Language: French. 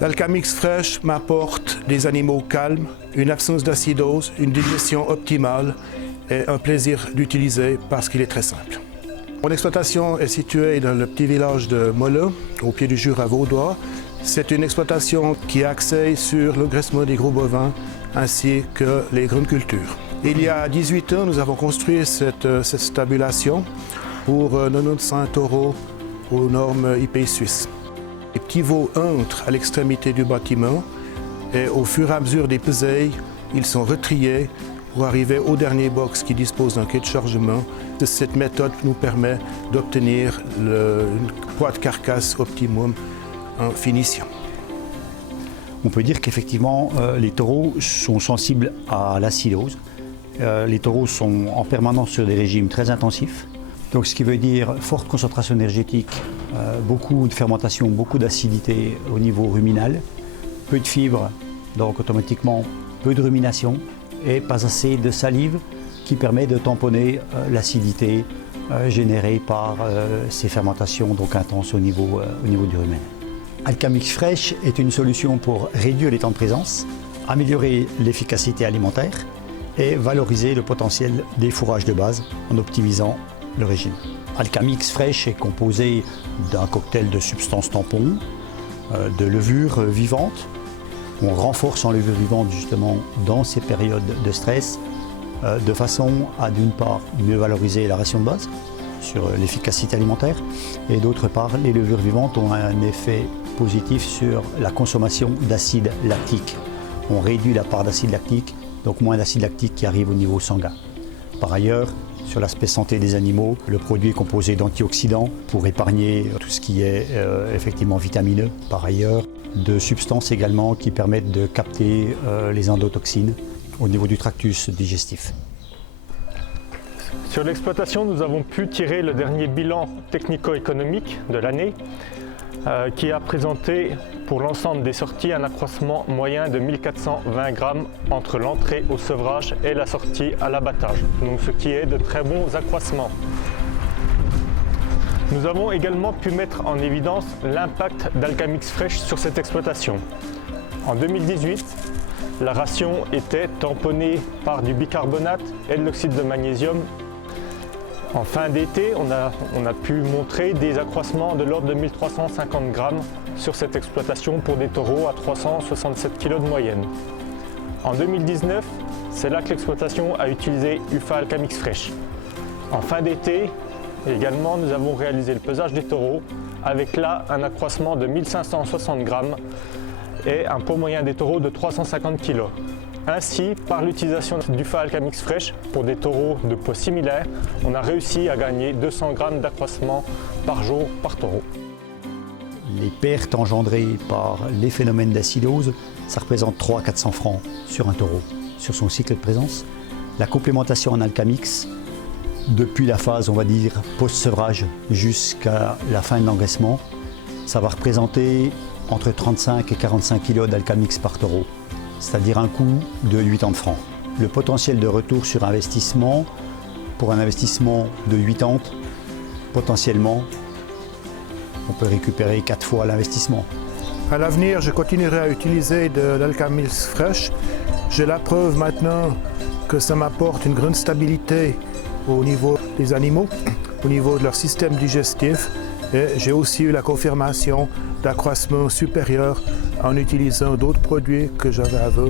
L'Alkamix Fresh m'apporte des animaux calmes, une absence d'acidose, une digestion optimale et un plaisir d'utiliser parce qu'il est très simple. Mon exploitation est située dans le petit village de Molleux, au pied du Jura vaudois. C'est une exploitation qui est axée sur l'engraissement des gros bovins ainsi que les grandes cultures. Il y a 18 ans, nous avons construit cette stabulation pour 95 taureaux aux normes IPI suisses. Les petits veaux entrent à l'extrémité du bâtiment et au fur et à mesure des pesées, ils sont retriés pour arriver au dernier box qui dispose d'un quai de chargement. Cette méthode nous permet d'obtenir le poids de carcasse optimum en finition. On peut dire qu'effectivement, les taureaux sont sensibles à l'acidose. Les taureaux sont en permanence sur des régimes très intensifs. Donc, ce qui veut dire forte concentration énergétique, beaucoup de fermentation, beaucoup d'acidité au niveau ruminal, peu de fibres, donc automatiquement peu de rumination et pas assez de salive qui permet de tamponner l'acidité générée par ces fermentations donc intenses au niveau du rumen. Alkamix Fresh est une solution pour réduire les temps de présence, améliorer l'efficacité alimentaire et valoriser le potentiel des fourrages de base en optimisant le régime. Alkamix Fresh est composé d'un cocktail de substances tampons, de levures vivantes. On renforce en levure vivante justement dans ces périodes de stress de façon à d'une part mieux valoriser la ration de base sur l'efficacité alimentaire et d'autre part les levures vivantes ont un effet positif sur la consommation d'acide lactique. On réduit la part d'acide lactique, donc moins d'acide lactique qui arrive au niveau sanguin. Par ailleurs, sur l'aspect santé des animaux, le produit est composé d'antioxydants pour épargner tout ce qui est effectivement vitamineux. Par ailleurs, de substances également qui permettent de capter les endotoxines au niveau du tractus digestif. Sur l'exploitation, nous avons pu tirer le dernier bilan technico-économique de l'année qui a présenté pour l'ensemble des sorties un accroissement moyen de 1420 grammes entre l'entrée au sevrage et la sortie à l'abattage, donc ce qui est de très bons accroissements. Nous avons également pu mettre en évidence l'impact d'Alkamix Fresh sur cette exploitation. En 2018, la ration était tamponnée par du bicarbonate et de l'oxyde de magnésium. En fin d'été, on a pu montrer des accroissements de l'ordre de 1350 grammes sur cette exploitation pour des taureaux à 367 kg de moyenne. En 2019, c'est là que l'exploitation a utilisé UFA Alkamix Fresh. En fin d'été, également, nous avons réalisé le pesage des taureaux avec là un accroissement de 1560 grammes et un poids moyen des taureaux de 350 kg. Ainsi, par l'utilisation du UFA Alkamix Fresh pour des taureaux de poids similaires, on a réussi à gagner 200 grammes d'accroissement par jour par taureau. Les pertes engendrées par les phénomènes d'acidose, ça représente 300 à 400 francs sur un taureau, sur son cycle de présence. La complémentation en Alkamix, depuis la phase, on va dire, post-sevrage jusqu'à la fin de l'engraissement, ça va représenter entre 35 et 45 kg d'Alkamix par taureau, c'est-à-dire un coût de 80 francs. Le potentiel de retour sur investissement, pour un investissement de 80, potentiellement, on peut récupérer 4 fois l'investissement. À l'avenir, je continuerai à utiliser de l'Alkamix Fresh. J'ai la preuve maintenant que ça m'apporte une grande stabilité au niveau des animaux, au niveau de leur système digestif. Et j'ai aussi eu la confirmation d'accroissement supérieur en utilisant d'autres produits que j'avais avant.